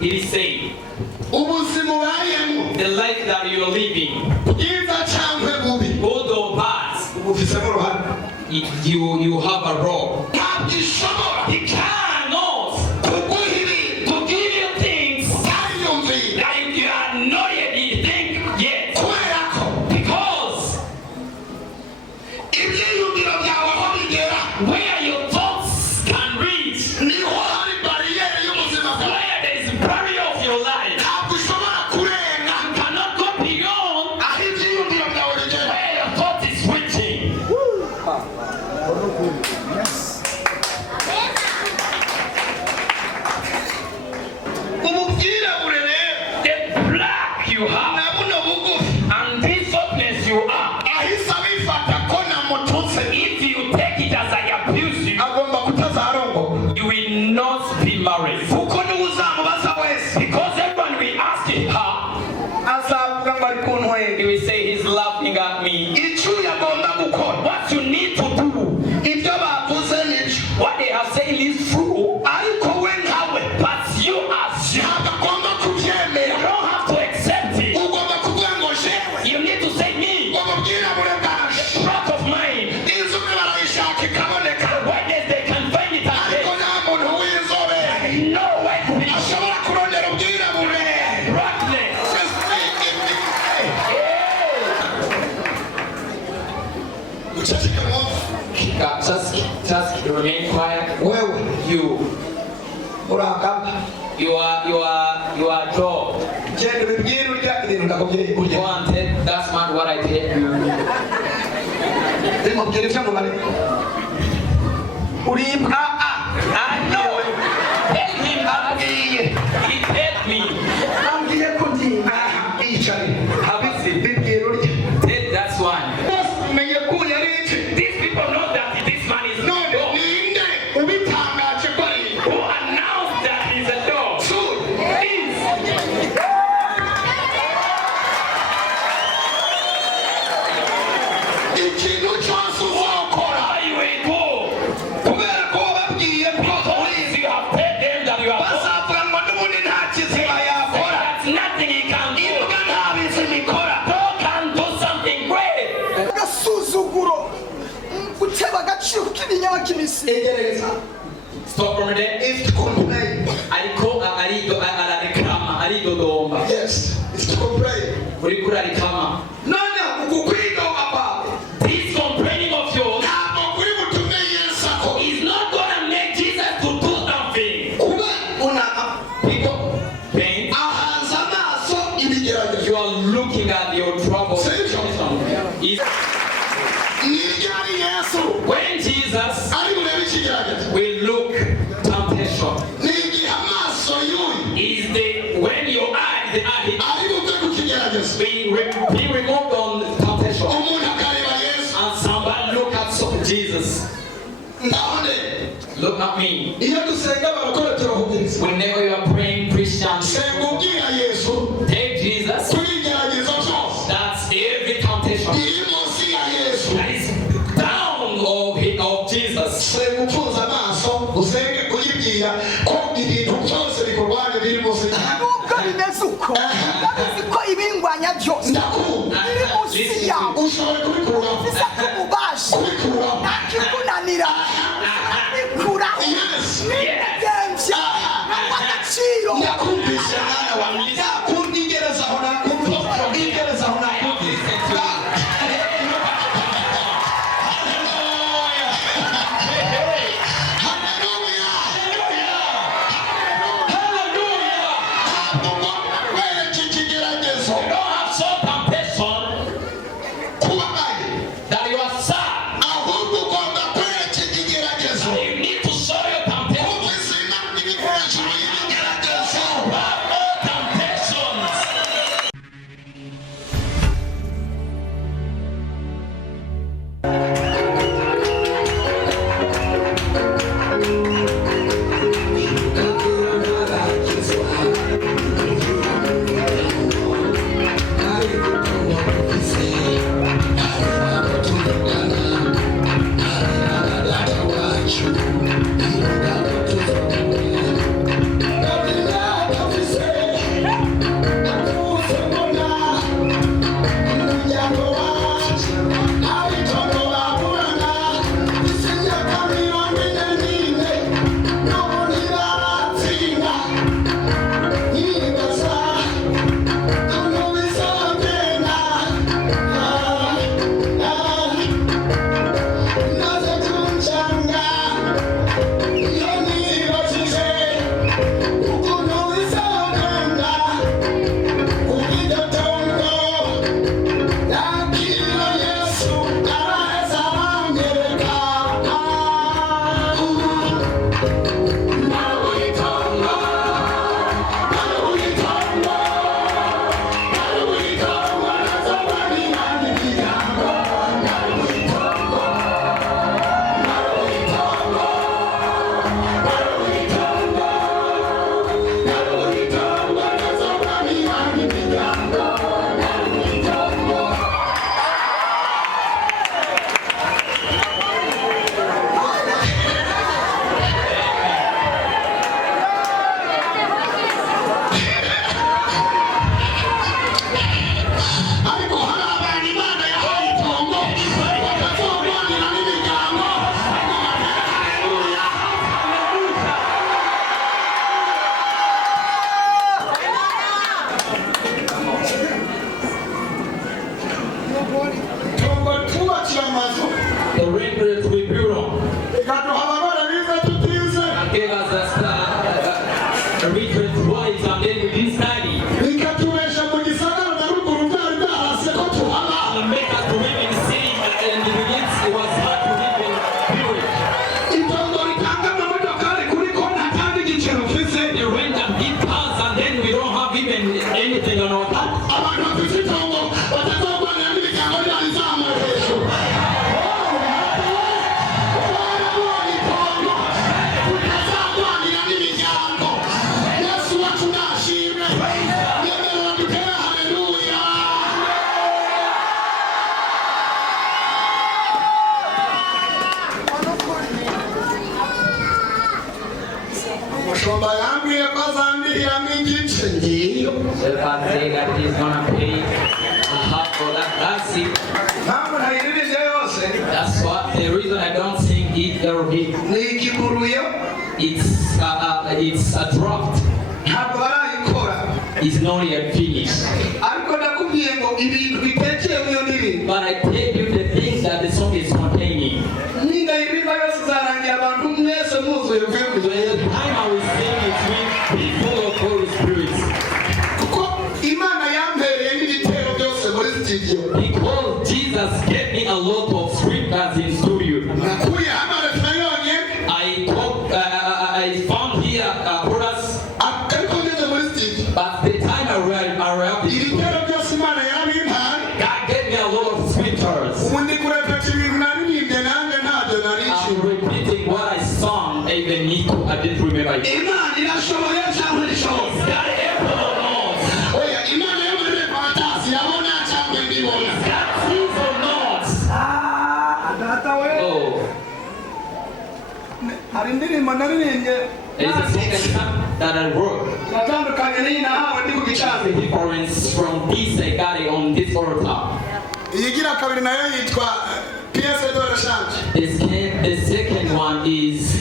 It is saying, the life that you are living, good or bad, you have a role. He cannot to give you things that you are not yet think yet. Because where your thoughts can reach, where there is a barrier of your life, you cannot go beyond where your thought is reaching. The black you have and this softness you are, if you take it as I abuse you, you will not be married. Because everyone will ask him, he will say he's laughing at me. What you need to do, what they have said is true, but you don't have to accept it. You need to say me, proud of mine. Why they can find it again? No way. Just remain quiet. You are job. Wanted. That's not what I did. I know. Tell him how he paid me. That's one. These people know that this man is no dog. Who announced that he's a dog? Please. You will go. Because you have paid them that you have done. That's nothing he can do. Dog can do something great. Stop from there. Yes, it's to complain. This complaining of yours is not gonna make Jesus to do something. People pain. You are looking at your trouble. When Jesus will look temptation, is when your eye, the eye be removed on temptation, and somebody look at Jesus. Look at me. Whenever you are praying Christians, take Jesus. That's every temptation that is down of Jesus. Mushomba yambwiye ko azandihira n'igice ngiyo. The pastor said that he's gonna pay half for that. That's it. Ntabwo ntayiririze yose. That's what the reason I don't sing it every. Ni ikiguruye. It's a draft. Ntabwo barayikora. It's not yet finished. Ariko ndakubwiye ngo ibintu bitekeye mu ndirimbo. But I tell you the things that the song is containing. Ninga iririmba yose zarangira abantu mwese muzuye vuye mu The time I will sing it will be full of Holy Spirit. kuko Imana yampereye n'ibitero byose muri studio. Because Jesus gave me a lot of scriptures in studio. Nakuye hano refayonye. I found here chorus. Ariko ngeze muri studio. But the time I arrived, Ibitero byose Imana yarabimpaye. God gave me a lot of scriptures. Ubundi kurepeta ibintu naririmbye nanjye ntabyo narici. I'm repeating what I sung, even if I didn't remember it. Imana irashoboye cyangwa ishoboye? Is that able or not? Oya Imana yo muri repatasi yabona cyangwa ndibona? Is that true or not? Data we. Oh, Hari indirimbo naririmbye. it is a second time that I wrote. Natandukanye n'iyi nahawe ndi ku The gicanze. difference from this I got it on this altar. Iyigira kabiri nayo yitwa Pièce de rechange. The second one is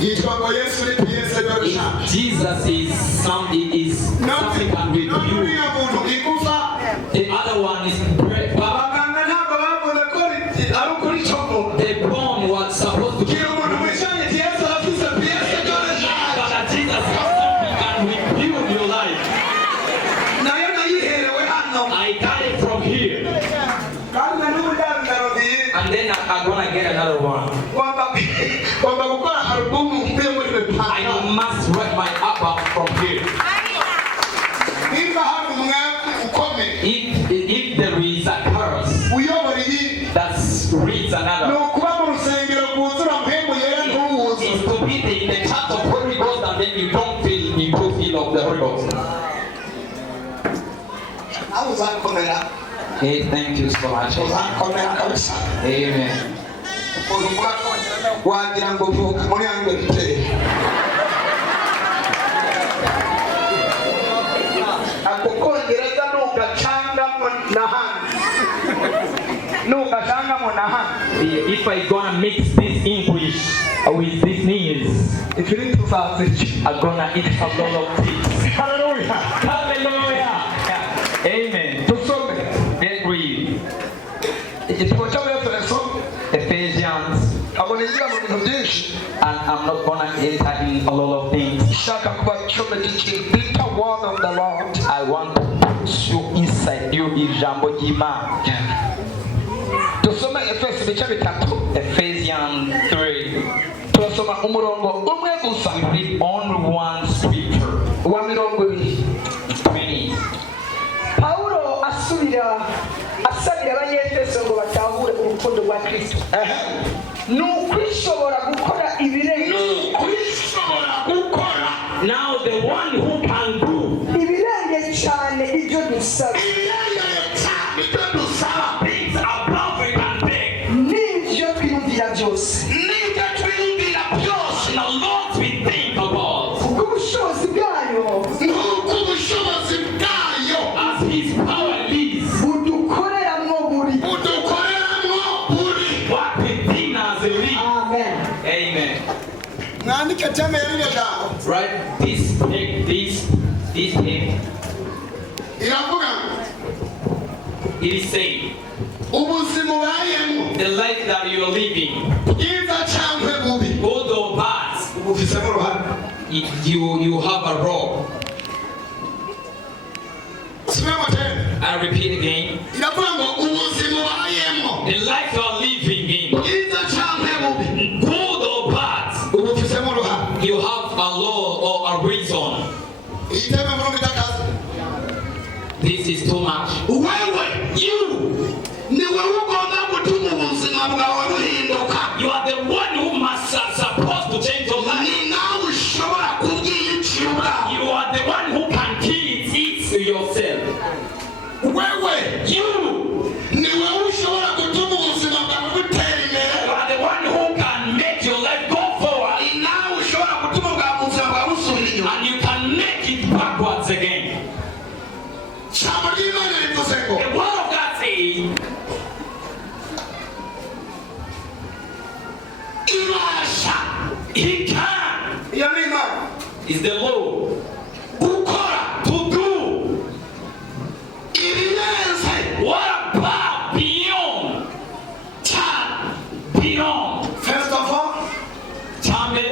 Yitwa ngo Yesu ni Pièce de rechange. Jesus is something can be None you. uriya muntu igufa. The other one is bread. Abaganga ntabwo bavuze ko ari ukuri cyomo. The bone was supposed to be. Kira umuntu wishanye ati Yesu arafise Pièce de rechange. But Jesus has something can rebuild your life. Nayo nayiherewe hano. I got it from here. Kandi na n'ubu ndarudiye. And then I'm gonna get another one. Kwamba gukora album mpe muri I repata. must write my album from here. Nimba hari umwami ukomeye. If there is a chorus Uyobora iyi. that reads Ni another, ukuba mu rusengero rwuzura mpemu yera ntuwuzi. is to be in the church of Holy Ghost and then you don't feel the true feel of the Holy Ghost. Nawe uzakomera. Hey, thank you so much. Uzakomera kabisa. Amen. Uvuga wagira ngo vuka muri yange biteye. Ako kongereza nugacangamo nahandi. If I gonna mix this English with these names, Ikiri tuzazica. I'm gonna eat a lot of things. Hallelujah. Hallelujah. Amen. Tusome. Let's read Igitabo cy'Abefeso. Ephesians, Abona ingira mu bintu byinshi. and I'm not gonna enter in a lot of things. Shaka kubacomeka ikintu bita word of the Lord. I want to put you inside you ijambo ry'Imana. Tusome Efeso ibice bitatu. Ephesians 3. Turasoma umurongo umwe gusa. We read only one scripture. Wa mirongo ibiri. 20. Pawulo asabira abanyefeso ngo batahure urukundo rwa Kristo. Ni ukwishobora gukora ibirenze. Now the one who can do Ibirenze cyane ibyo dusaba. things above we can beg. N'ibyo twiyumvira byose. And the Lord we think about. Ubushobozi bwayo As his power leads, budukoreramo buri. what within us leads. Amen. Amen. Mwandike teme y'iryo jambo. Right? This hymn, Iravuga it is saying, ubuzima ubayemo the life that you are living, bwiza cyangwa bubi good or bad, ubufisemo uruhare. you have a role. Subiramo tena. I repeat again, Iravuga ngo ubuzima ubayemo the life you are living in, bwiza cyangwa bubi good or bad, ubufisemo uruhare. you have a law or a reason. Iyi teme murongo itakaza. This is too much. Wewe ni wewe ugomba gutuma ubuzima bwawe buhinduka. You are the one who must supposed to change your life. Ni nawe ushobora kubyiyicira. You are the one who can kill it yourself. Wewe You ni wewe ushobora gutuma ubuzima bwawe butera imbere. are the one who can make your life go forward. Ni nawe ushobora gutuma ubuzima bwawe is the law. gukora To do. ibirenze What about beyond? cyane. Beyond. First of all, Chambe.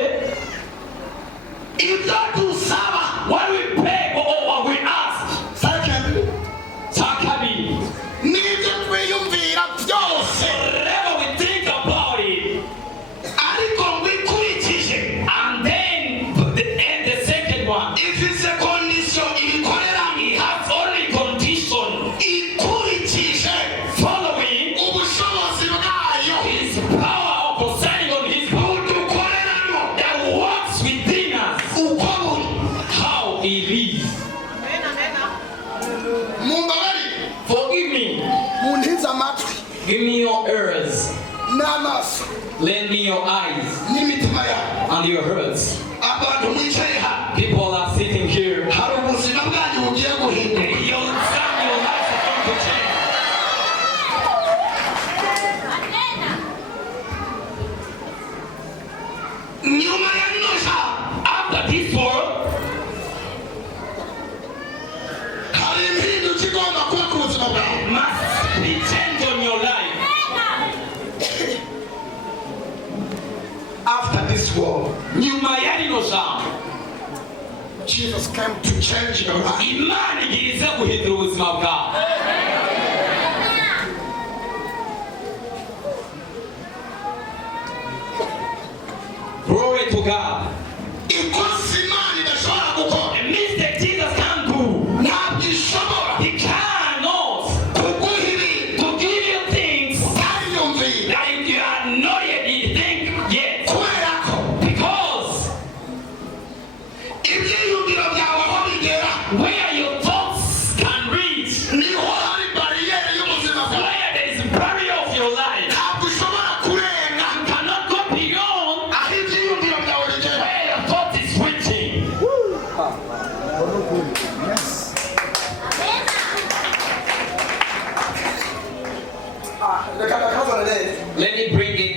ibyo dusaba. What we beg or what we ask. Second, Chakabi. n'ibyo twiyumvira byose Whatever we think about it. ariko bikurikije And then the second one. ifise condition ibikoreramo It has only condition. ikurikije Following ubushobozi bwayo his power concerning on his power budukoreramo that works within us. uko buri. How it is. Mumbabarire, Forgive me. muntize amatwi Give me your ears. n'amaso Lend me your eyes n'imitima yawe. and your hearts. Abantu mwicaye hano, People are sitting here. hari ubuzima bwanyu bugiye guhinduka. Your time, your life is going to change. Nyuma ya rino jambo, After this world, hari impinduka igomba kuba ku buzima bwawe. must be change on your life. After this war, Nyuma ya rino jambo, Jesus came to change your life. Imana igiriza guhindura ubuzima bwawe. Glory to God. Ikosa Imana idashobora gukora, A mistake Jesus can't do. ntabwo ishobora He cannot kuguha ibintu to give you things utayumvira, that you are not yet you think yet. kubera ko Because ibyiyumviro byawe aho bigera where your thoughts can reach, niho hari bariyeri y'ubuzima bwawe. where there is a barrier of your life, Ntabwo ushobora kurenga you cannot go beyond aho ibyiyumviro byawe bigera. where your thought is reaching. Reka ndakazana rero. Let me bring it.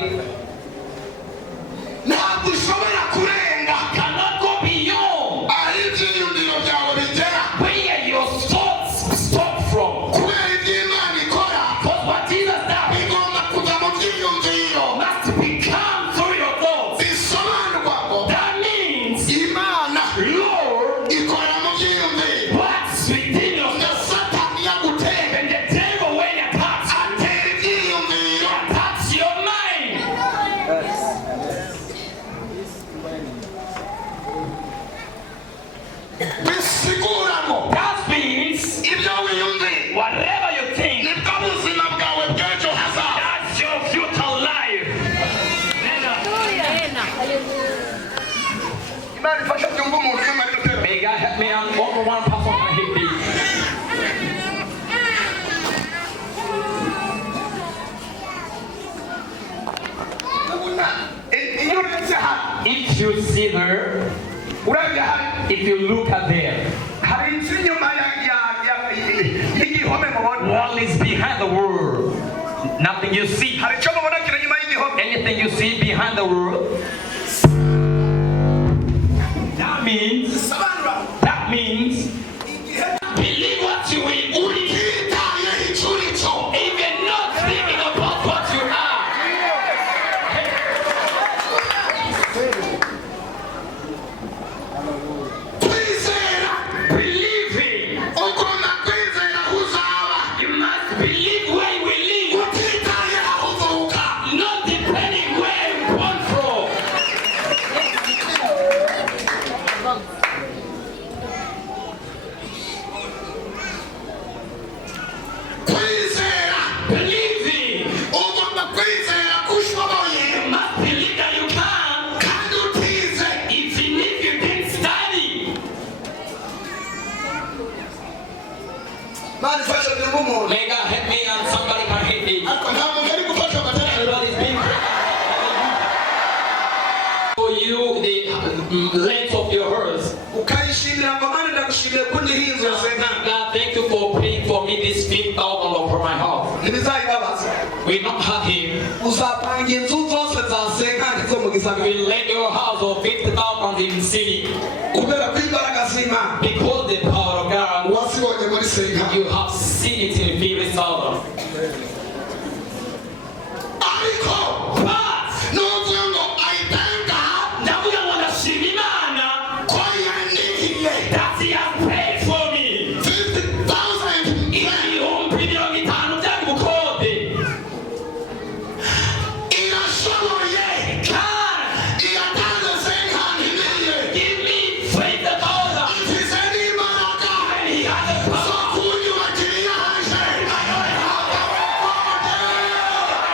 Ntabwo ushobora kurenga Cannot go beyond aho ibyiyumviro byawe bigera, where your thoughts stop from. kubera ibyo Imana ikora Because what Jesus does bigomba kuva mu byiyumviro. must become through your thoughts. Bisobanurwa ngo That means Imana Lord ikora mu byiyumviro. works within your Na Satani yagutera and the devil when he attacks you, atera ibyiyumviro attacks your mind. bisigura ngo That means ibyo wiyumvira whatever you think, nibwo buzima bwawe bw'ejo hazaza. that's your future life. Imana ifashe byumva umuntu umwe ari gutera. May God help me and only one person can hit this. Iyo urebye hano, If you see her, urebye hano, if you look at there, hari inzu inyuma y'igihome mubona. wall is behind the world. Nothing you see. Hari icyo mubona kiri inyuma y'igihome. Anything you see behind the world, that means believe what you will. Utitaye icyo uri cyo. If you're not thinking about what you are, Kwizera, believing, ugomba kwizera aho uzaba. you must believe where you will live, Utitaye aho uvuka. not depending where you born from. Kwizera, Believing, ugomba kwizera ko ushoboye. you must believe that you can, Kandi utize. even if you didn't study. Imana ifashe byumva umuntu. May God help me and somebody can hit it. Ariko nta muntu ari gufasha amateraniro. Everybody's been for you the length of your hers. Ukayishimira ngo Mana ndagushimiye ko ndihinze senga. God, thank you for paying for me this 5,000 for my house. Ntibizayibabaza. We not have him. Uzapanga inzu zose za senga ndizo mu gisagara. We let your house or 50,000 in the city. kubera kwimbaraga z'Imana Because the power of God, wasibonye muri senga you have seen it in the Father. ariko But n'uvuga ngo ayitanga ndavuga ngo ndashima Imana ko yandihiye that He has paid for me. 50,000 Ibihumbi 50 byari bukode. irashoboye God, iyatanze senga ntibiye give me 20,000. ifise n'imbaraga And He has the zo power. kunyubakira yaje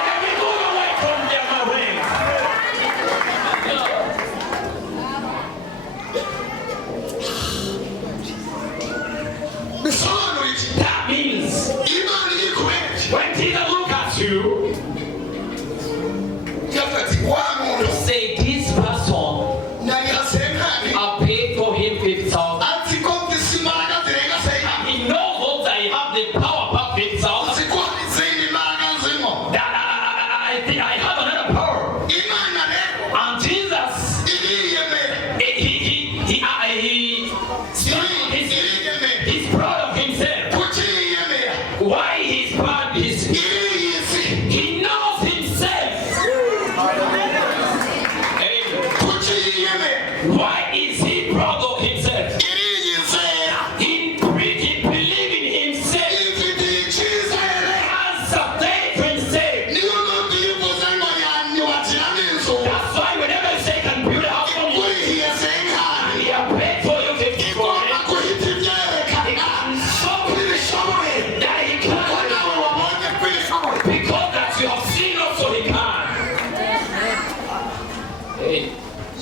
Let me move away from there, my friends. bisobanura iki That means Imana iri kubenshi when Jesus look at you, yavuga ati wa muntu say this person, nari hasenkani I paid for him 50,000. ati ko mfise imbaraga zirenga senkani He knows that I have the power above 50,000. ati ko hari izindi mbaraga zirimo That I think I have another power. Imana rero And Jesus, iriyemera he's proud of himself. kuki iriyemera Why he's proud? iriyisi He knows himself. Hey, kuki iriyemera why is he proud of himself? iriyizera He believe in himself. ifitiye icyizere Has a faith in himself. niyo mpamvu yivuze ngo yanyubakira n'inzu That's why whenever you say can build a house for me, kurihiye senkani he have paid for you 50 for igomba it. guhita ibyerekana So ibishoboye that he ko can. nawe wabonye ko ibishoboye Because that you have seen also he can. Hey.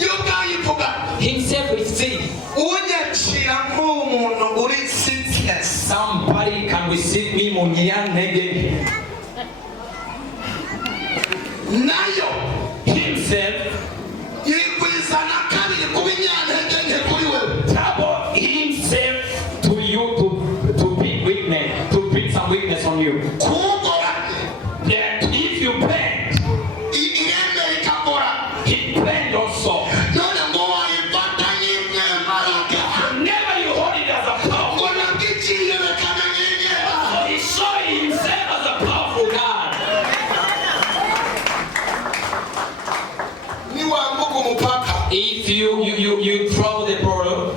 yo ubwayivuga Himself is saying, unyakira nk'umuntu uri sickness somebody can receive me munyanege. nayo Himself yikwizana kabiri kuba inyantege nke kuri wewe trouble himself to you to be weakness, to bring some weakness on you. kugoranye That if you bend, iremera ikagora he bend also. none ngo wayifata nk'imbaraga Whenever you hold it as a power, ngo nabwo ikiyerekana nk'imbaraga so he's showing himself as a powerful God. niwambuka umupaka If you travel the border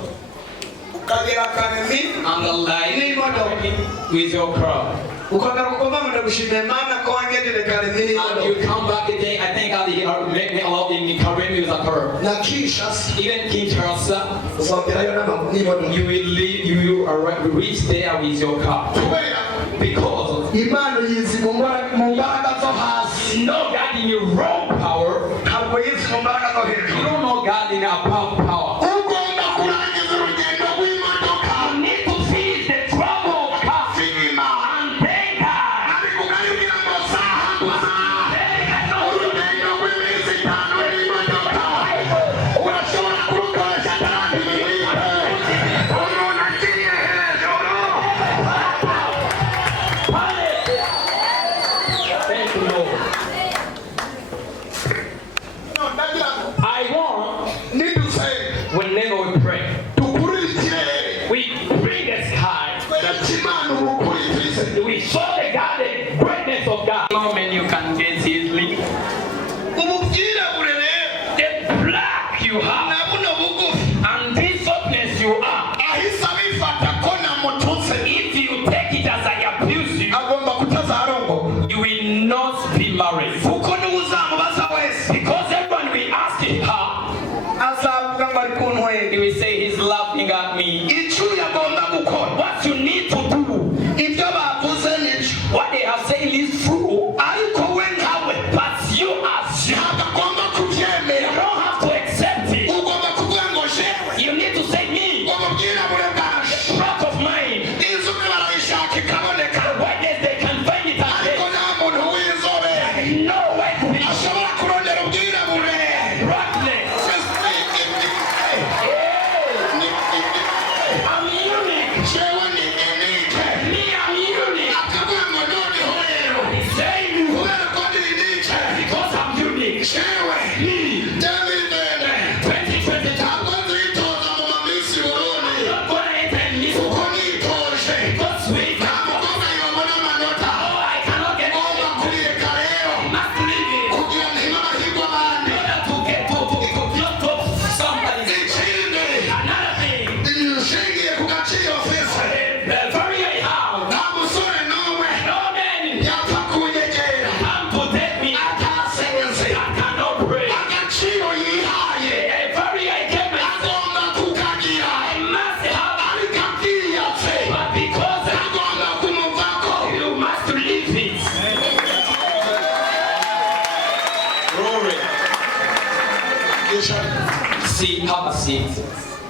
ukagera Karemi on the line n'imodoka with your car, ukagaruka ukumva ngo ndagushimiye Mana ko wangejeje Karemi and n'imodoka you come back again, I think God make me allow in Karemi with a car. na Kinshasa Even Kinshasa, uzongerayo n'imodoka you will leave, you will reach there with your car. kubera Because Imana yizi mu mbaraga zo hasi you know God in your raw power, ntabwo yizi mu mbaraga zo you hejuru don't know God in above power. ugomba kurangiza urugendo rw'imodoka You need to finish the trouble of God zirima and thank God. ariko ukayibwira ngo saha gusa urugendo rw'iminsi itanu n'imodoka urashobora kurukoresha atarangiriye umuntu akiriye hejuru Thank you, Lord. ndagira ngo I want, nidusenge whenever we pray, dukurire ikirere we bring the sky. twereke Imana ubukuri ifise We show the God the greatness of God. Moment you can get easily. ububwirabure rero The black you have na buno bugufi and this softness you are. ahise abifata ko namututse If you take it as I abuse you, agomba kutazarongoka you will not be married. kuko n'uzamubaza wese Because everyone will ask him how. azavuga ngo ari kuntwega He will say he's laughing at me. icyo yagomba gukora What you need to do, ibyo bavuze n'ibyo what they have said is true, ariko we nkawe but you as you ntabwo agomba kubyemera don't have to accept it. ugomba kuvuga ngo jewe You need to say me, ububwirabure bwaje proud of mine. inzobe barayishaka ikaboneka Whether they can find it ariko again. nta muntu w'inzobe No way to be ashobora kurondera ubwirabure brightness. I'm unique. jewe ni unique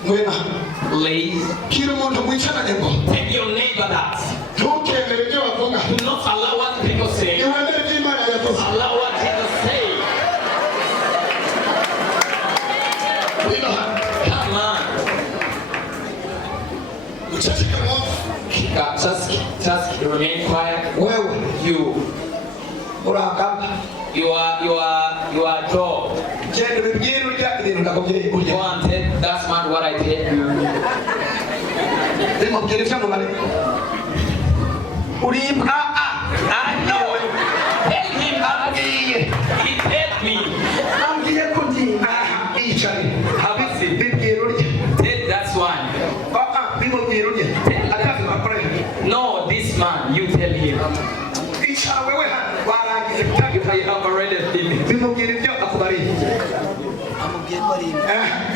Mwena. Please Kila umuntu mwicaranye ngo. tell your neighbor that. Ntukemere ibyo bavuga. Do not allow what people say. Niwemere ibyo Imana yavuze. Allow what Jesus says. Come on. Uceceke mwumve. Just remain quiet. Wewe. You Urangamba. are dog. Genda ubibwire urya ibintu ndakubwiye Go urya. and tell that man what I tell you. Ndimubwire ibyo mubare. Uribwa. I know. Tell him Abwiye. he told me. ambwiye ko ndi Iyicare. Have a seat. Bibwire urya. Tell that one. Bimubwire urya. Akazi bakorera. No, this man, you tell him. Icara wewe hano. Warangiye I have already finished. bimubwira ibyo akubariye.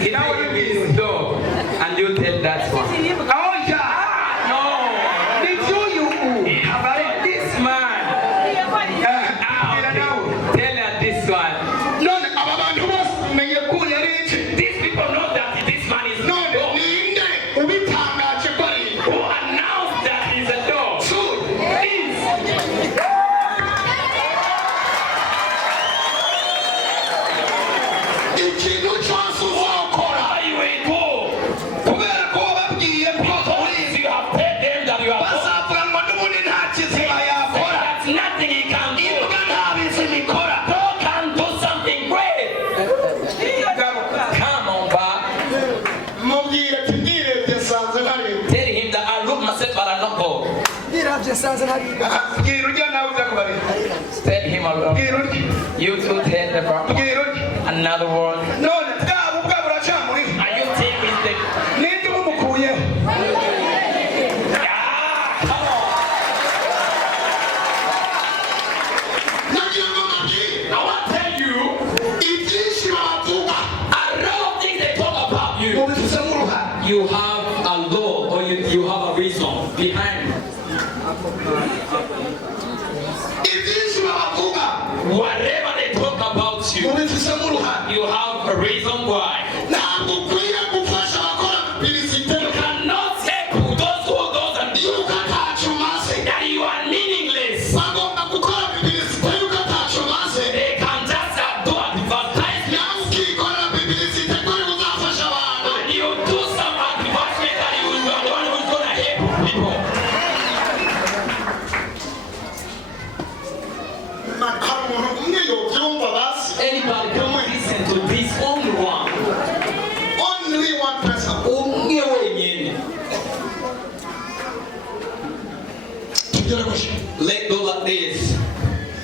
He Nawe tell bibwire him urya. dog, and you tell that one. Oya. No, Ni byuyu. this man. Bwira nawe. Tell her this one. None aba bantu bose umenye ko yari iki. These people know that this man is None dog. ninde ubitangaje ko ari Who announced that he's a dog? Sure. Please. Ikintu cyose uzakora Where you will go? kubera ko wababwiye ko Because you have told them that you are dog. bazavuga ngo n'ubundi nta kizima yakora. That's nothing he can do. Imbwa nta bizima ikora. Dog can do something great. Come on back. Mubwire ati nirebye nsanze ntari. Tell him that I look myself but I'm not God. nirabye sanze ntari Bwira urya nawe ubyakubariye. Tell him alone. Bwira urya. You too tell the prophet. Bwira urya. Another one. None bwabo buracyamuriho. Are you saying mistake? Ninde ubumukuyeho. Come on. Nagira ngo mbabwire. I want to tell you Ibyinshi bavuga. a lot of things they talk about you. Mubifitemo uruhare. You have a law or you have a reason behind Ibyinshi bavuga. whatever they talk about you. Mubifitemo uruhare. You have a reason why. Ntabwo ukwiye gufasha abakora publicité. You cannot say to those who goes and do Yuko ntacyo umaze. that you are meaningless. Bagomba gukora publicité yuko ntacyo umaze. They can just do advertisement Nawe ukikorera publicité ko ari uzafasha abantu. and you do some advertisement that you are the one who's gonna help people. Hari umuntu umwe yobyumva basi. Anybody can listen to this only one. Only one person. Umwe wenyine. Tugere gutya. Let go like this.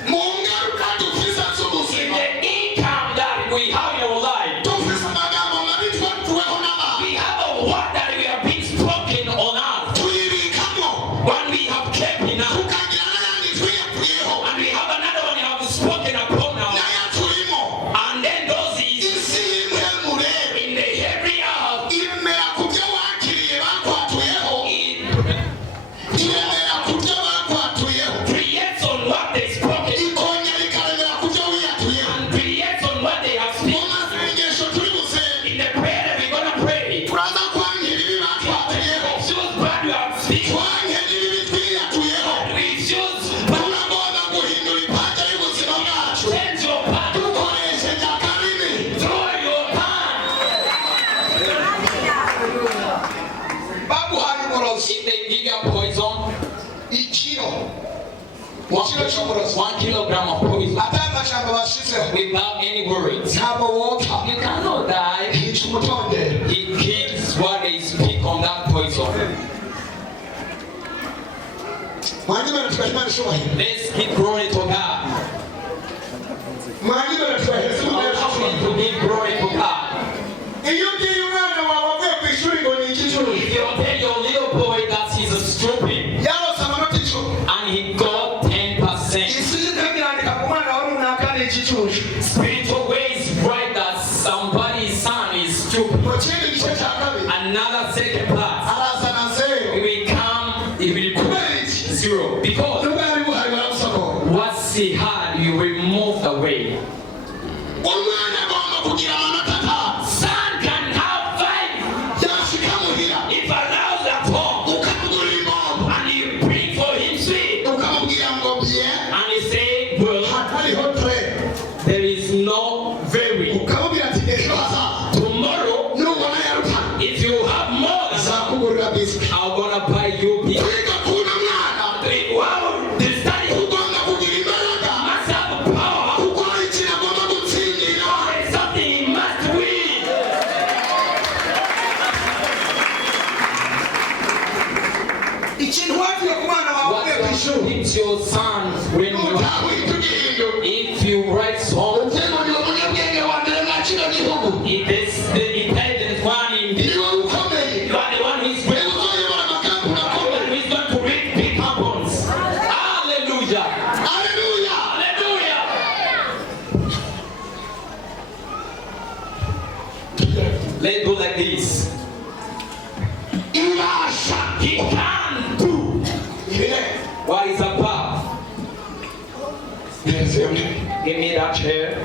Mu ngaruka dufise In z'ubuzima. the income that we have in our life, Dufise amagambo mabi twatuweho n'abantu. we have a word that we have been spoken on us. Tuyibikamo. One we have kept in us, Tukagira n'ayandi twiyakuyeho. and we have another one we have spoken upon us. N'ayaturimo. And then those is Isi imwe murebe. in the area of Imera ku byo wakiriye bakwatuyeho. it Iremera ku byo bakwatuyeho. creates on what they spoken Ikongera ikaremera ku byo wiyatuyeho. and creates on what they have Mu spoken. masengesho turi gusenga. In the prayer that we're gonna pray, Turaza kwankira ibi batwatuyeho. choose what you have spoken. Twankira ibi twiyatuyeho. We choose Turagomba guhindura ipaja y'ubuzima bwacu. change your path, Dukoresheje akarimi. throw your pan. Baguhaye uburozi. If they give you poison, Ikiro. Ikiro cy'uburozi. 1 kilogram of poison Atari amajambo bashizeho. without any words, Ntabwo wopfa. you cannot die. Yica umutondero. He kills what they speak on that poison. Mwanyemera tugaha Imana icyubahiro. Let's give glory to God. Mwanyemera tugahereza Imana Allow me icyubahiro. to give glory to God. Iyo ugiye umwana wawe avuye ku ishuri ngo ni icyiciro. If you tell your little boy that he's a stupid Yarose amanota 10. and he got 10%, Isi irandika ku mwana wa runaka ni icyicusho. spiritual way is right that somebody's son is stupid. Mu kindi gice cya kabiri. Another second class, Arazana zero. it will Kubera iki? zero because Nubwo yari buhari baramusakora. what he had you removed away. Umwana agomba kugira amanota 5. Son can have 5. If you have more than that, I'm gonna buy you peace. Wow, the study must have power. There's something he must win. What hits your sons when you if you write songs, if this the intelligent one in you are the one who is going to read big albums. Hallelujah. Hallelujah. Hallelujah. Let's do like this. He can do. What is above? Give me that chair.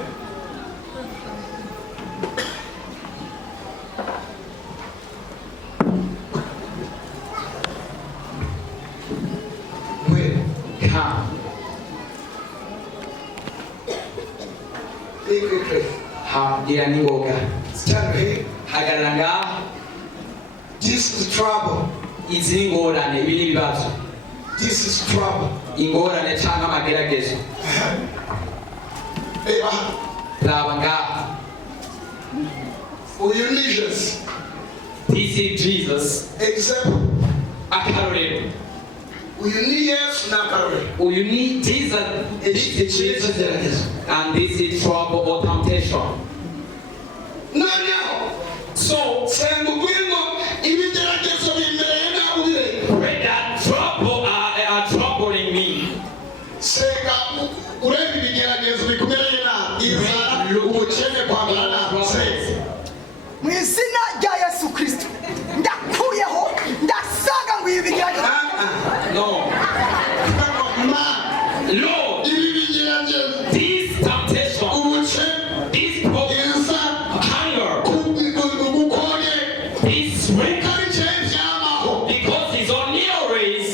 This is trouble. This is trouble. For your leisures. This is Jesus. Example. You need yes, You need Jesus. This is Jesus. And this is trouble or temptation. No. So, pray that trouble are troubling me. Mwizina rya Yesu Kristo ndakuyeho ndasanga ngwibigiranye. No. Lord, this temptation, this problem, hunger, this weight, because it's on your race.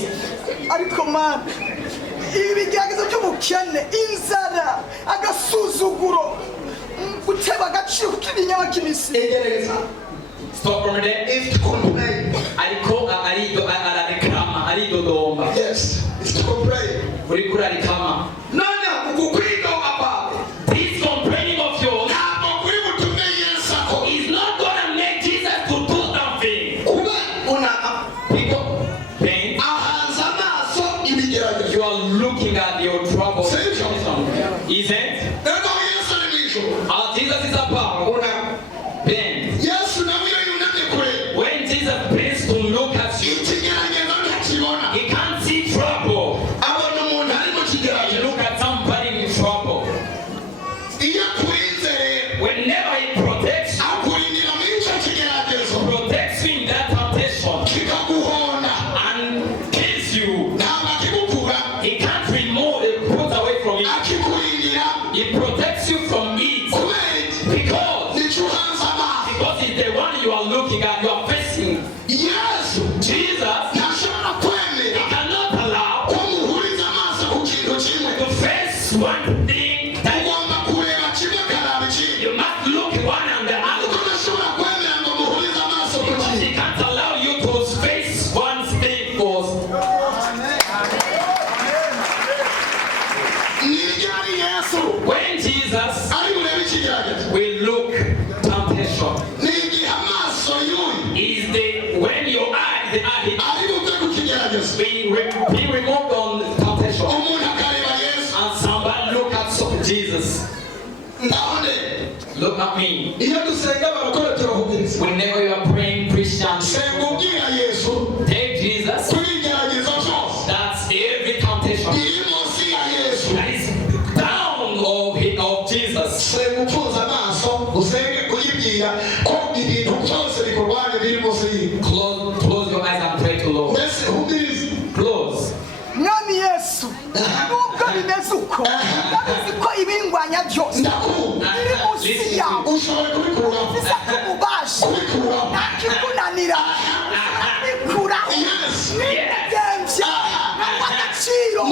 Ariko man, ibi bigeragezo by'ubukene, inzara, agasuzuguro, guteba agaciro k'ibinyama kimisi. Stop from there. It's to complain. Yes, it's to complain. No. This complaining of yours is not going to make Jesus to do something. People pain. You are looking at your trouble. Isn't? Jesus is above. Pain. When Jesus begins to look at you, he can't see trouble. You look at somebody in trouble. Whenever he protects you, protects you in that temptation and kills you, he can't remove it, put away from it. He protects you from it because it's the one you are looking at, you are facing. Yes, Jesus, he cannot allow to face one thing that you must look one and the other. Because he can't allow you to face one thing first. When Jesus will look temptation, is when your eyes be removed on temptation, and somebody look at Jesus. Look at me. Whenever you are praying Christians, take Jesus. That's every temptation that is down of Jesus. Close your eyes and pray to Lord. Close. Mwami Yesu, nubwo bimeze uko, ndabizi ko ibingwanya byose biri munsi yawe, bisa kububasha, ntakikunanira, bikuraho, nibigembya, agaciro.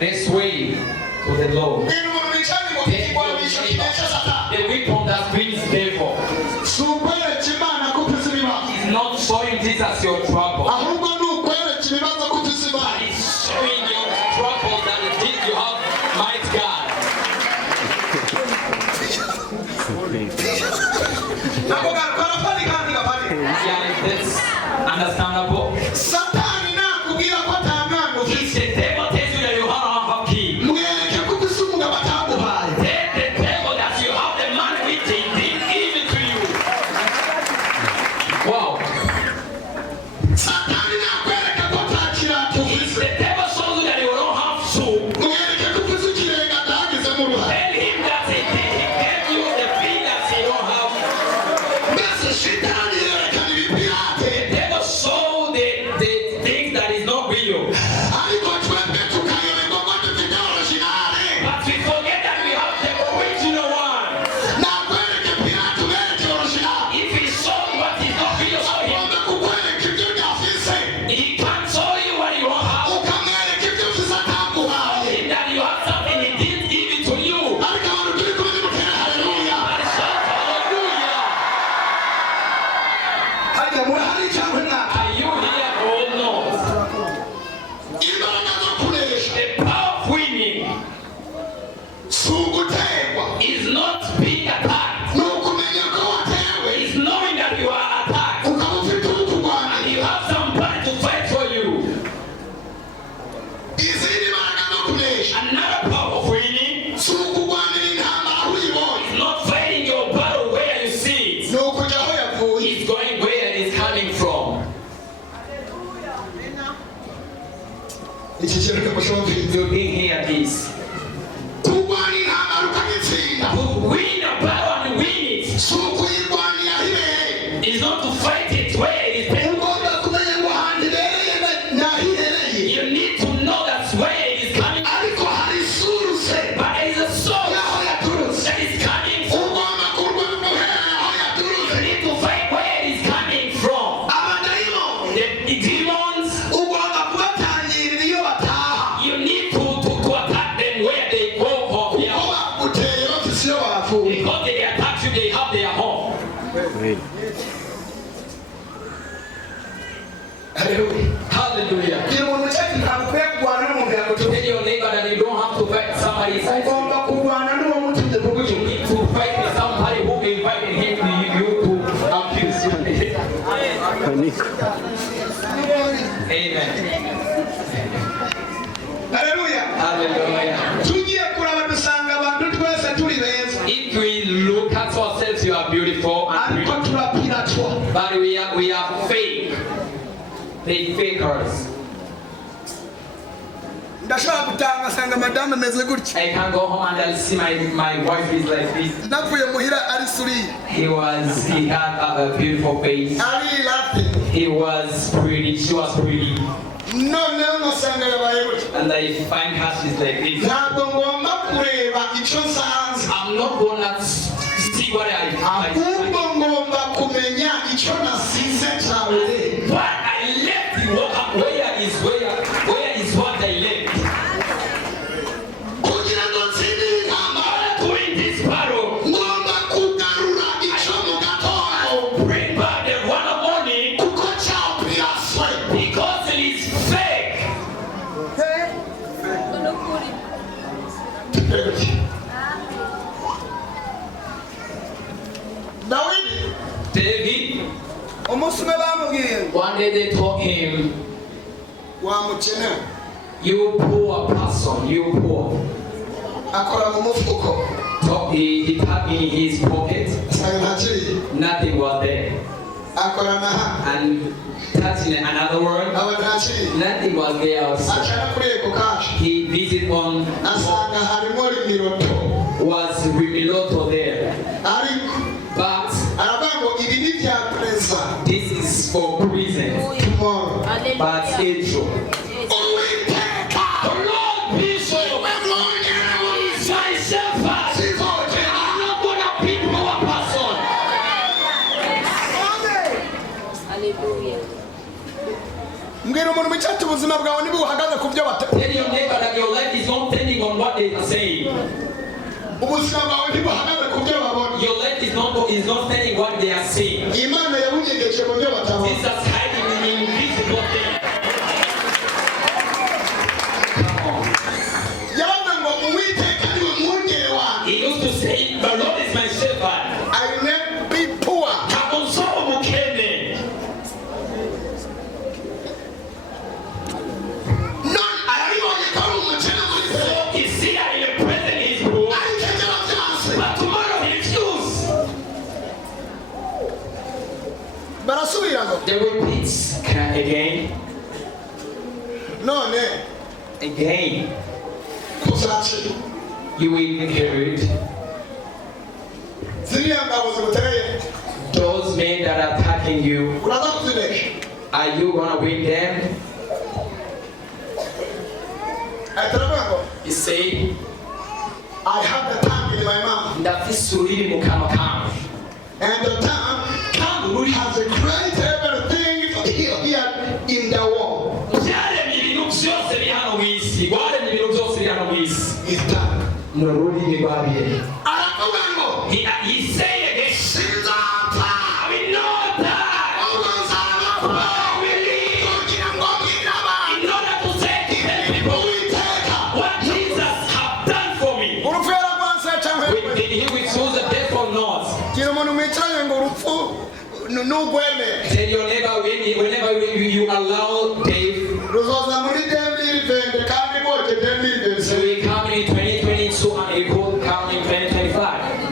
Let's wait for the Lord. Ni umuntu wicaye mu kigwanisho kinesha Satani. The weapon that brings devil Sukwereka Imana ko ufise ibibazo. is not showing Jesus your trouble. Ahubwo ni ukwereka ibibazo ko ufise But Imana. it's showing your trouble that it is you have might God. Nako garukana kandi gapani. Yeah, that's understandable. Satani nakubwira ko atamwana If ufise. the devil tells you that you have a key, Mwereke ko ufise umugabo ataguhaye. tell the devil that you have the man with it, give it to you. Wow. Satani nakwereka ko atakirato If ufise. the devil shows you that you don't have soul, Mwereke ko ufise ikirenga atagize mu ruhare. tell him that he gave you the thing that he don't have. Mbese shitani yerekana ibipirate. The devil show the things that is not real. Ariko twebwe tukayoberwa ko dufite originale. But we forget that we have the original one. Nakwereke pirate ubereke originale. If he shows what is not real, show him. Agomba kukwereka ibyo udafise. He can't show you what you don't have. Ukamwereka ibyo ufise ataguhaye. If that you have something, he did give it to you. Ariko abantu turi kumwe nimutera haleluya. And shout hallelujah. Hajya murahari cyangwa ntabwo? Are you here or not? Imbaraga zo kunesha The power of winning si uguterwa. is not being attacked. Ni ukumenya ko watewe. It's knowing that you are attacked. Ukaba ufite And ukurwanira. you have somebody to fight for you. Izindi mbaraga zo kunesha Another power of winning si ukurwanira intambara aho uyibonye. is not fighting your battle where you see it. Ni ukujya aho yavuye. It's going where it is coming from. Iki kintu ntimushobora. You didn't hear this. Kurwana intambara ukagitsinda. To win a battle and win it Si ukuyirwanira aho ibereye. is not to fight it where it is. Ugomba kumenya ngo ahantu ibereye n'aho iherereye. You need to know that's where it is coming. Ariko hari suruse But there is a source y'aho yaturutse. that is coming from. Ugomba kurwana uhereye aho yaturutse. You need to fight where it is coming from. Abadayimoni The demons, ugomba kubatangirira iyo bataha. you need to attack them where they go from their Kuko home. baguteye bafise iyo bavuye. Because they attack you, they have their home. Haleluya. Hallelujah. Bwira umuntu uceka ntabwo ukwiye kurwana n'umuntu yagutumye. Tell your neighbor that you don't have to fight somebody inside you. Ugomba kurwana n'uwo mutumye You kugutumye. need to fight with somebody who invited him to you to abuse you. Amen. Haleluya. Hallelujah. Tugiye kuraba dusanga abantu twese turi beza. If we look at ourselves, you are beautiful and Ariko pretty. turapiratwa. But we are fake. They fakers. ndashobora gutanga asanga madamu ameze gutya I can go home and I'll see my wife is like this. navuye muhira ari suriya He had a beautiful face. Ari lafi. He was pretty. She was pretty. Noneho ngasanga yabaye gutya. And I find her, she's like this. Ntabwo ngomba kureba icyo nsanze. I'm not gonna see what I Ahubwo ngomba kumenya icyo nasize cyawe. What I left, where is what I left? Kugira ngo nsinde intambara. To win this battle, Ngomba kugarura icyo mu gatondo. I'll bring back the one of morning Kuko cyapiraswe. because it is fake. Dawidi David, umunsi umwe bamubwiye ngo one day they told him, wamukenera. you poor person, you poor. Akora mu mufuko. So he tapped in his pocket, Asanga ntakiri. nothing was there. Akora naha. And touching another word, Aba ntakiri. nothing was there also. Acara kuri eko kashi. He visited on, Asanga harimo imiroto. was Rimiloto there. Ariko But aravuga ngo ibi ni bya perezida. this is for prison. Tomorrow. But it's true. Uwiteka. The Lord be so. Umwongerewe. Is my shepherd. Sizongera. I'm not gonna beat our person. Hallelujah. mbwira umuntu mu cyatsi ubuzima bwawe niba uhagaze ku byo bata Tell your neighbor that your life is ubuzima bwawe ntibuhagaze ku byo babona. Your life is not telling what they are seeing. Imana yabunyegeje mu byo batabona. Jesus hiding in invisible things. Come on. Yaravuga ngo Uwiteka ni we mwungeri wanjye. He used to say, the Lord is my shepherd. I will never be poor. Kabonso umukene. None arabibonye ko ari umukene muri se. So he see that in the present he is poor. Ariko ejo byanze. But tomorrow he refuse. Barasubira ngo They repeat again. none Again. kuzaci You will inherit ziriya ngabo zigutereye those men that are attacking you. uraza kuzinesha. Are you gonna win them? ahita aravuga ngo He say, I have the tongue in my mouth ndafise ururimi mu kanwa kanjye. and the tongue Kandi ururimi has created everything here in the world. byaremye ibintu byose biri hano mu isi. Waremye ibintu byose biri hano mu isi. His tongue. Ni ururimi rwabiremye. Aravuga ngo He say again, sinzapfa I will not die. ahubwo nzabapfa I will live kugira ngo mbwire abantu in order to say to the people Uwiteka. what Jesus have done for me. urupfu yaragwanse cyangwa Did he choose the death or not? gira umuntu mwicaranye ngo urupfu n'ugwemere Tell your neighbor whenever you allow death, ruzoza muri 2020 kandi bote so 2020 we come in 2022 and it will come in 2025.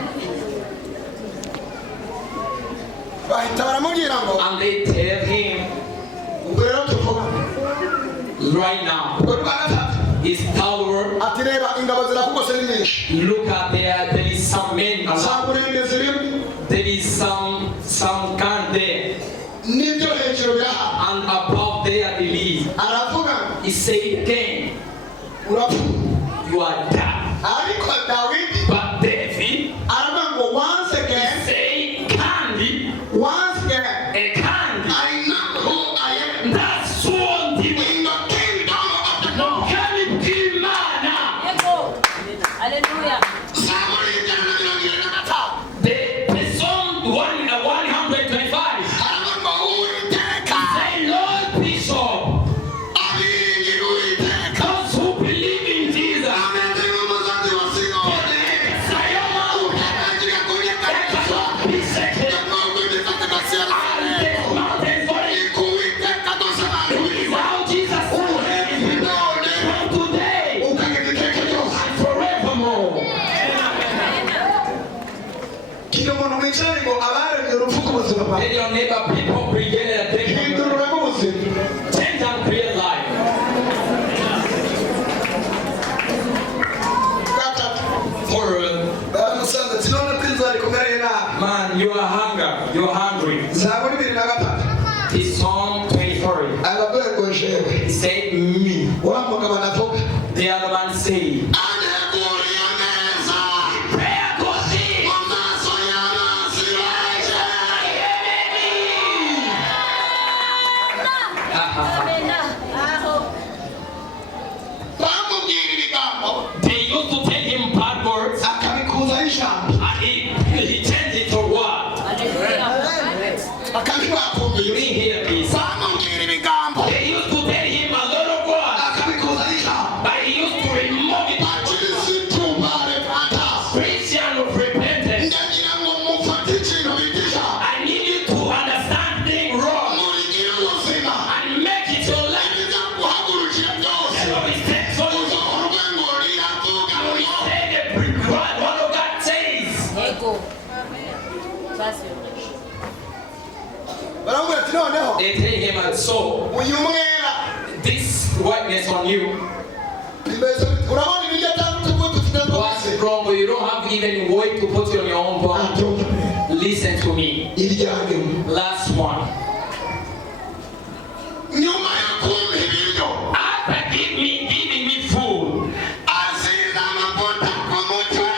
bahita baramubwira ngo And they tell him ubwo rero tuvuga right now, ubwo rwa gatatu his power, ati reba ingabo zirakugose ni nyinshi look at there is some men around, zakurinde zirimo there is some gun there, n'ibyo hejuru biraha and above there they live. aravuga He said again, urapfu you are dead. ariko dawidi But David aravuga ngo once again say candy, once again a candy. I know who I am That's one thing. in the kingdom of the No Lord. Nduwimana. Hallelujah. Zaburi ijana na mirongo irindwi na gatanu. The song 125. Aravuga ngo Uwiteka Say, Lord Bishop, abiringira Uwiteka those who believe in Jesus, ameze nk'umusozi wa Siyoni Sayoma, utangira kunyeganyezwa be shaken, n'ubwo gifata na Siyoni and this mountain falling. ni ku Uwiteka dose abantu This is how Jesus said, none from today ukageza iteka ryose. and forevermore. Kino umuntu mwicaye ngo abaremye urupfu ku buzima bwawe Tell your neighbor, people created a day for you. hindururemo ubuzima. Change and create life. Gatatu Moral, baramusanze ati none ko inzara ikumereye nabi. man, you are hungry. Zaburi bibiri na gatatu It's Psalm 24. aravuga ngo jewe He said, me. wa mugabo anavuga The other man said, aneguriye neza prayer goes in. mu maso y'abasiraje. Bamubwira ibigambo They used to tell him bad words, akabikuzaho ijambo and he changed it to what? akabibakumvira. Bring here, please. Bamubwira ibigambo They used to tell him a lot of words, akabikuzaho ijambo. but he used to remove it. Abakirisitu barepata Christian of repentance. ndagira ngo mufate ikintu bigisha I need you to understand things wrong murigire ubuzima and make it your life. ibizaguhagurukira byose So he said, so you uzohorwe ngo riravuga so he ngo said the what of God says. Ego. That's it. baramubwira ati noneho They tell him, so uyu mwera this whiteness on you, bimeze bite? urabona ibiryo atandukanye ubwo dufite what's rwose wrong? You don't have even weight to put on your own body. Listen to me. iryanyuma Last one. nyuma yo kumpa ibiryo After giving me food, asize amavuta ku mutwe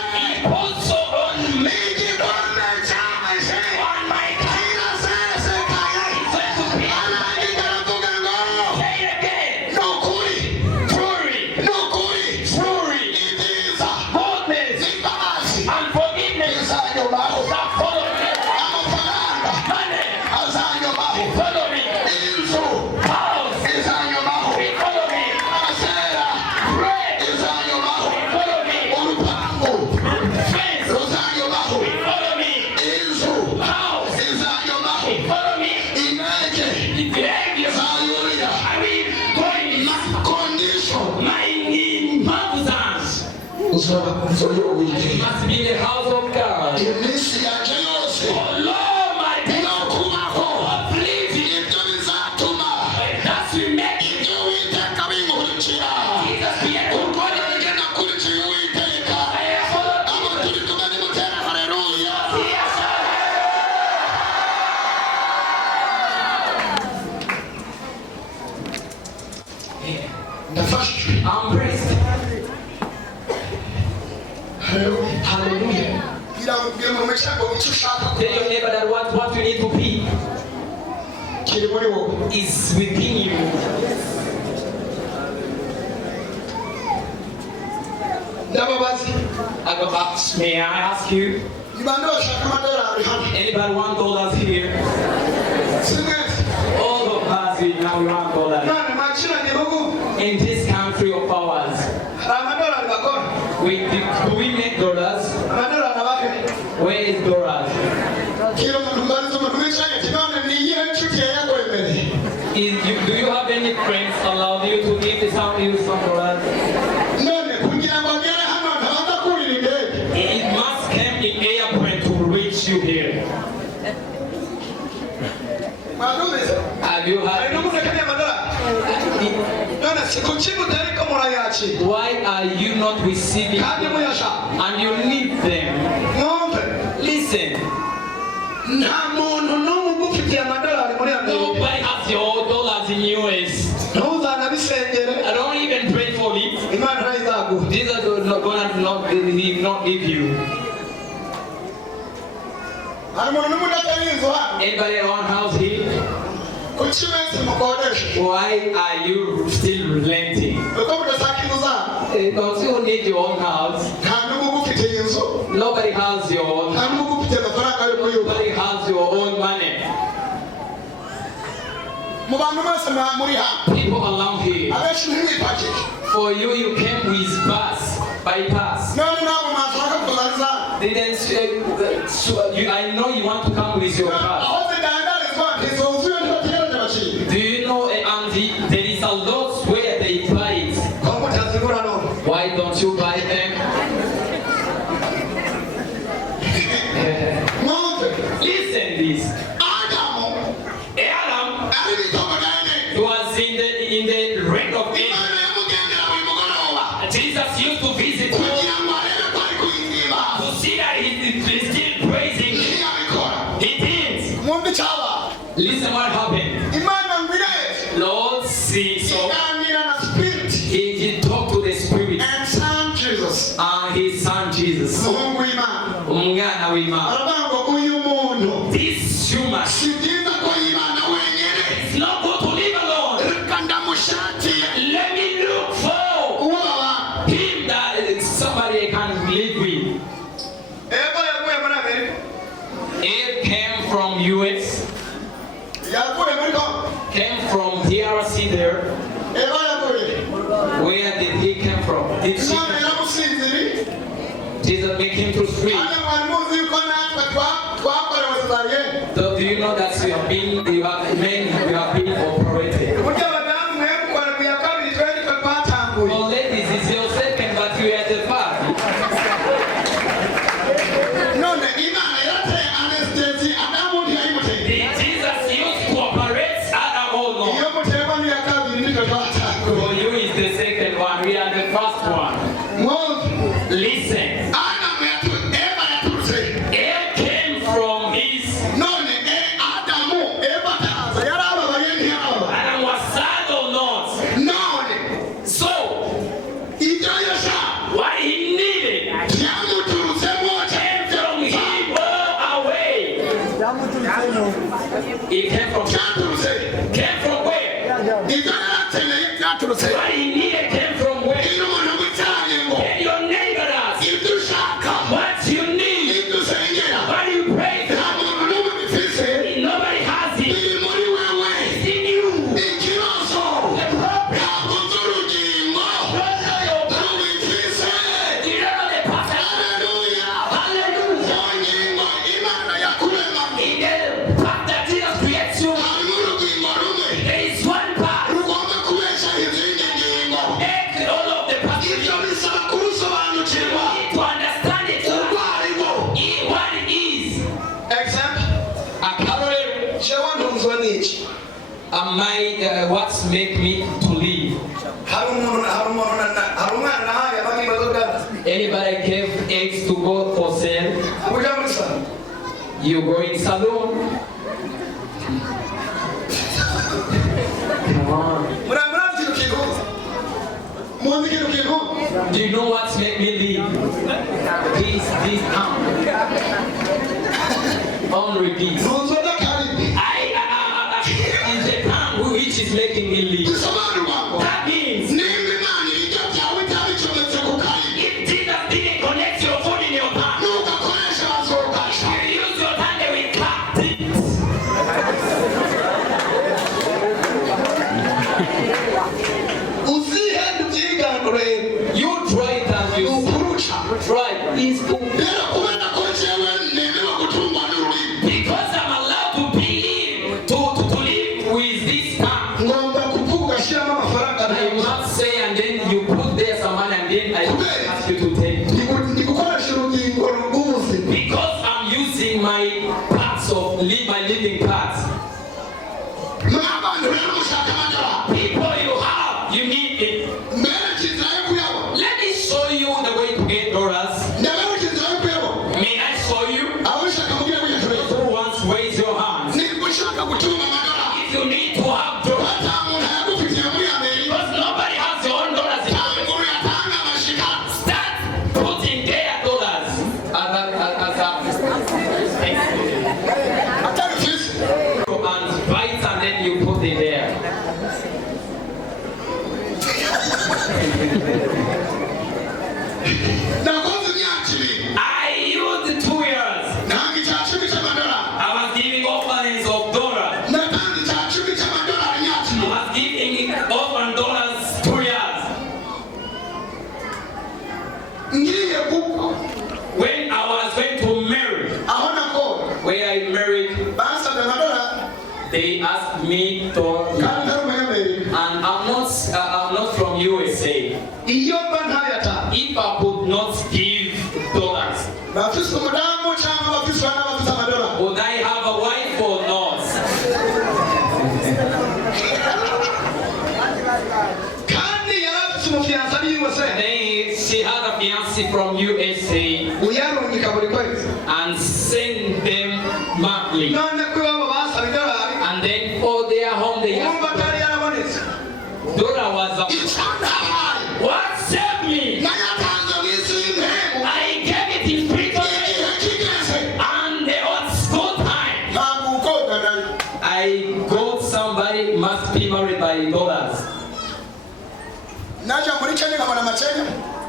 also on me, n'igikombe cy'amaji on my car. kirasesekaye It's going to be. arangiza aravuga ngo Say it again. ni ukuri Fury, ni ukuri fury, ni byiza boldness, n'imbabazi must be in the house of God. Oh Lord, my people, please, that will make Jesus be a good God. I'm praised. Hallelujah. Tell your neighbor that what you need to be is within you. May I ask you? Anybody want dollars here? All of us we now want dollars. In this country of ours, do we make dollars? Where is dollars? Do you have any friends allowed you to give some dollars? It must come in airplane to reach you here. Have you had? Why are you not receiving them? And you need them? Listen. Nobody has your dollars in US. I don't even pray for it. Jesus will not give you. Anybody around house here? Why are you still renting? Don't you need your own house? Nobody has your own house. Nobody has your own money. People along here. For you came with bus, by bus. I know you want to come with your car. Do you know, Andy, there is a lot where they buy it. Why don't you buy them? Listen this. Adam was in the rank of Eden. Jesus used to visit him to see that he's still praising him. He did. Listen what happened. Lord sees so he talked to the spirit and son Jesus and his son Jesus. This human it's not good to live alone. Let me look for him that somebody can live with. It came from US. Came from DRC there. Where did he come from? Did Jesus make him to sleep? So do you know that you have been operated? Well, ladies, it's your second, but you are the first. Jesus used to operate Adam or no? For you is the second one, we are the first one. Listen. It came from his. Adam was sad or not? So, what he needed came from him away. It came from where? What he needed came from where? Get your neighbor does. What you need. What you pray for. Nobody has it. It's in you. The problem. You don't know the pastor. Hallelujah. In the part that Jesus creates you, there is one part. Anybody gave eggs to go for sale? You go in salon? Come on. Do you know what's made me leave? This town. Only this. In the town which is making me leave. That means if Jesus didn't connect your food in your tongue, you use your tongue and we clapped it. You try it and you try. It's cool. Because I'm allowed to believe, to live with this tongue. I must say and then you put there some money and then I ask you to take. Because I'm using my parts of my living parts. People you have, you need it. Let me show you the way to get dollars. May I show you? Who wants to raise your hands? If you need to have dollars, because nobody has your own dollars. Start putting their dollars and buy it and then you put it there. I used 2 years. I was giving offerings of dollars. I was giving offering dollars 2 years. When I was going to marry, when I married, they asked me to, and I'm not from USA. If I could not give dollars, would I have a wife or not? She had a fiancé from USA and sent them monthly. And then for their home they dollar was a what saved me? I gave it in free and there was school time. I got somebody must be married by dollars.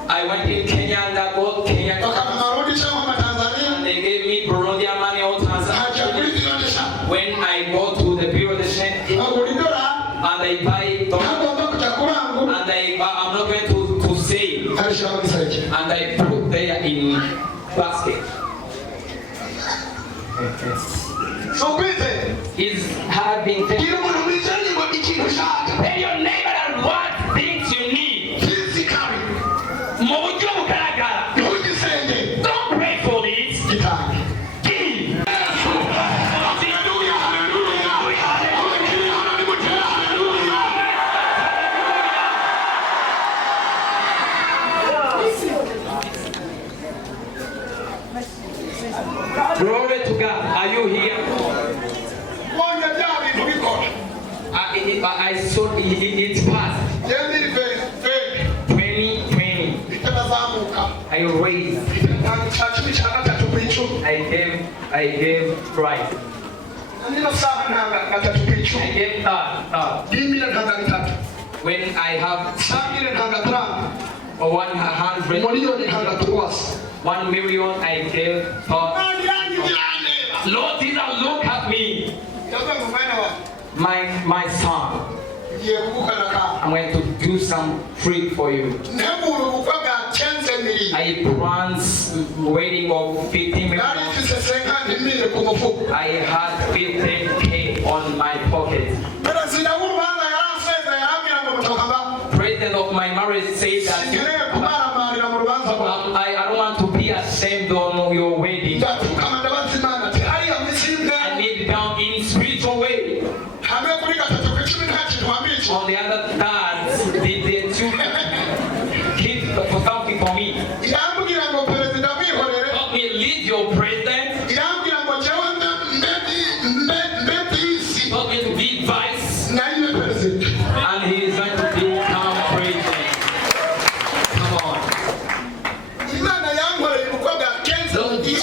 I went in Kenya and I got Kenya. And they gave me Burundian money or Tanzania. When I go to the bureau de change and I buy dollars, and I'm not going to say, and I put there in basket. It's had been taken. Tell your neighbor that what things you need. Don't pray for this. Give. Glory to God. Are you here? I saw it's past 2020. I raised. I gave right. I gave that. When I have 1 million, I gave thought. Lord Jesus, look at me. My son, I'm going to do some free for you. I planned waiting of 15 million. I had 15K on my pocket. President of my marriage said that I don't want to be ashamed on your wedding. I need down in spiritual way. On the other side, they took gift for something for me.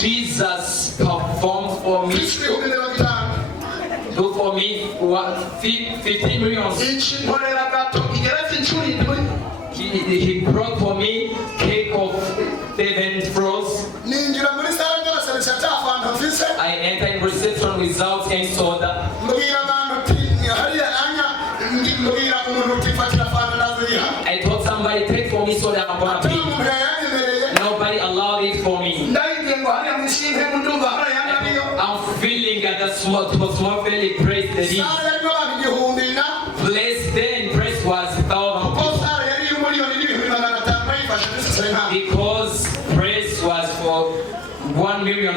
Jesus performed for me. Kristo ibihumbi mirongo itanu. Do for me what 15 million. Inchi nkorera gato igeretse inshuro indwi. He brought for me cake of 7 floors. Ninjira muri sala y'abasarisha cy'abantu mfise. I entered in reception without any soda. Mbwira abantu ati hariya anya mbwira umuntu utifatira fanta naziriha. I told somebody take for me soda I'm gonna pay. Nobody allowed it for me. Ndayigiye ngo hariya mushinge mundumva hariya yangariyo. I'm feeling at the small belly praise the Lord. Sala yarimo abantu igihumbi na. Place then praise was 1,000. Because praise was for 1.5 million.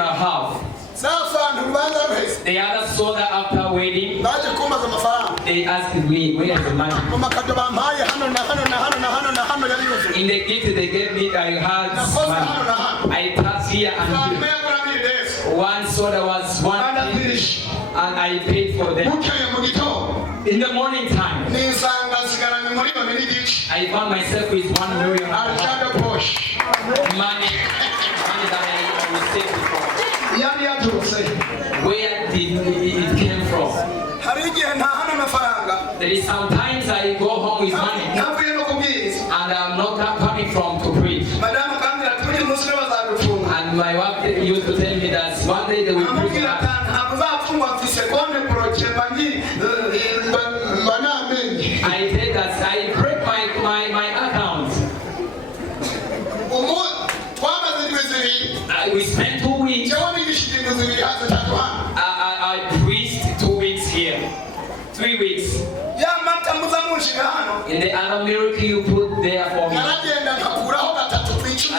The other soda after waiting, they asked me, where is the money? In the gift they gave me, I had money. I touched here and here. One soda was 1 and I paid for them. In the morning time, I found myself with 1 million money that I received before. Where did it came from? There is sometimes I go home with money and I'm not coming from to preach. And my wife used to tell me that one day they will preach that. I said that I break my account. We spent 2 weeks. I preached 2 weeks here. 3 weeks. In the other miracle you put there for me, I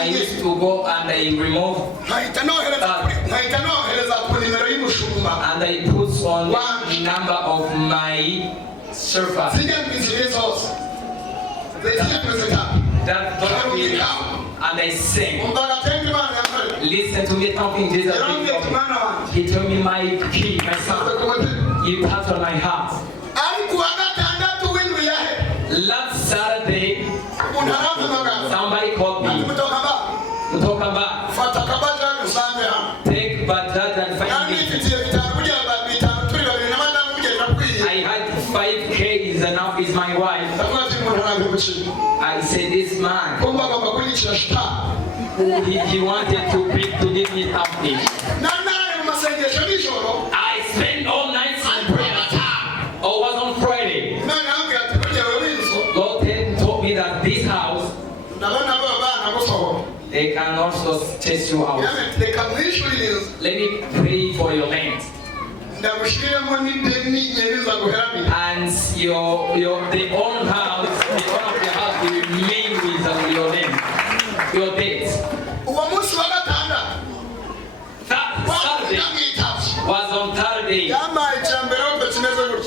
used to go and I remove and I put on the number of my servers. That don't be, and I sing. Listen to me talking Jesus. He told me my key, my son. You touched on my heart. Last Saturday, somebody called me. Mtokambali. Take Bajaj and 5 I had 5K is enough, is my wife. I said, this man, he wanted to give me something. I spent all night in prayer time. Oh, was on Friday. Lord told me that this house, they can also test you out. Let me pray for your land. And the own house, the owner of the house will remain with your name, your date. That Saturday was on Saturday.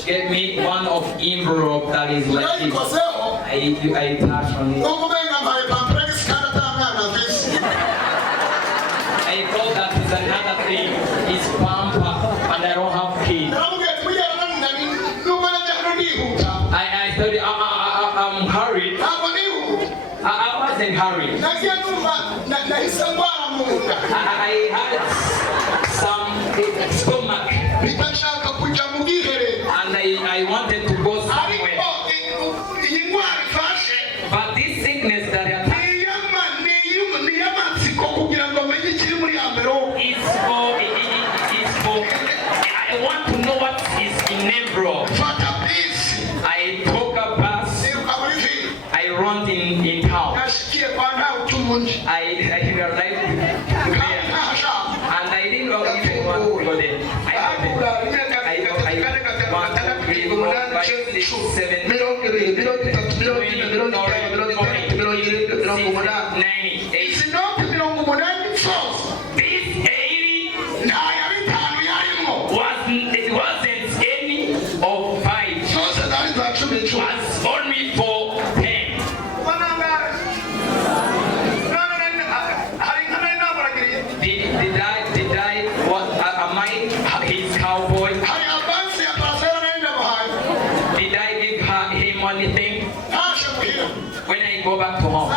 Get me one of envelope that is like this. I touch on it. I thought that is another thing. It's pamper and I don't have key. I thought I'm hurried. I wasn't hurried. I had some stomach. And I wanted to go somewhere. But this sickness that I have is for I want to know what is in envelope. I took a bus. I run in town. I arrived there. And I didn't know even want to go there. I 1, 2, 3, 4, 5, 6, 7, 90, 80. This 80 wasn't any of 5. It was only for 10. Did I am I his cowboy? Did I give him anything? When I go back to home,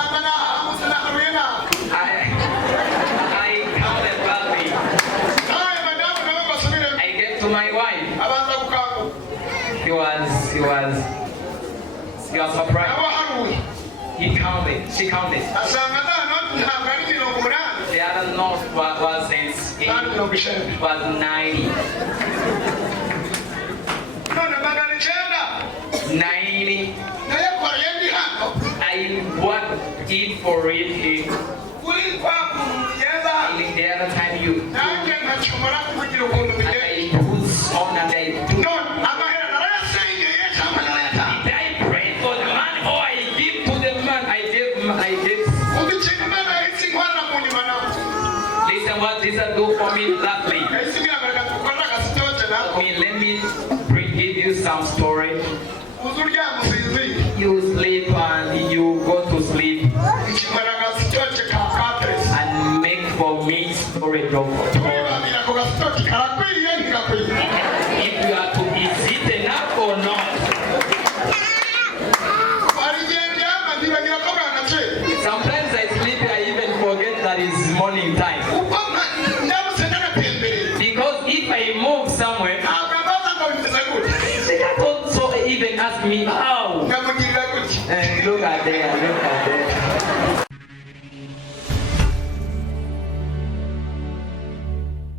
You are surprised. abaharuye He counted. She counted. asanga abana ntabwo ari 80 The other note wasn't 8, kandi 90 was 90. none magana icyenda 90. nayakoreye ndi hano I worked it for it kuri kwa kumugeza the other time you nanjye nkacumura kugira ukuntu and bigenda I put on and I do. none amahera narayasengeye cyangwa narayatanga Did I pray for the man or I give to the man? I gave. undi ikintu imana yahise inkorera mu nyuma nawe Listen what this do for me lastly. yahise imwihagarika tukorera agasitoke nawe Let me give you some story. uzi uryama usinziriye You sleep and you go to sleep ikinkorera agasitoke ka kateresi and make for me storage of turibabira ako gasitoke karakwiye ntigakwiye if you are to be eaten up or not. hari igihe ndyama ntibagira ko bwanakeye Sometimes I sleep, I even forget that it's morning time. kuko ndamutse nanatembereye Because if I move somewhere, ntabwo mbaza ngo bimeze gutya they don't so even ask me how. nkamugirira gutya And look at there.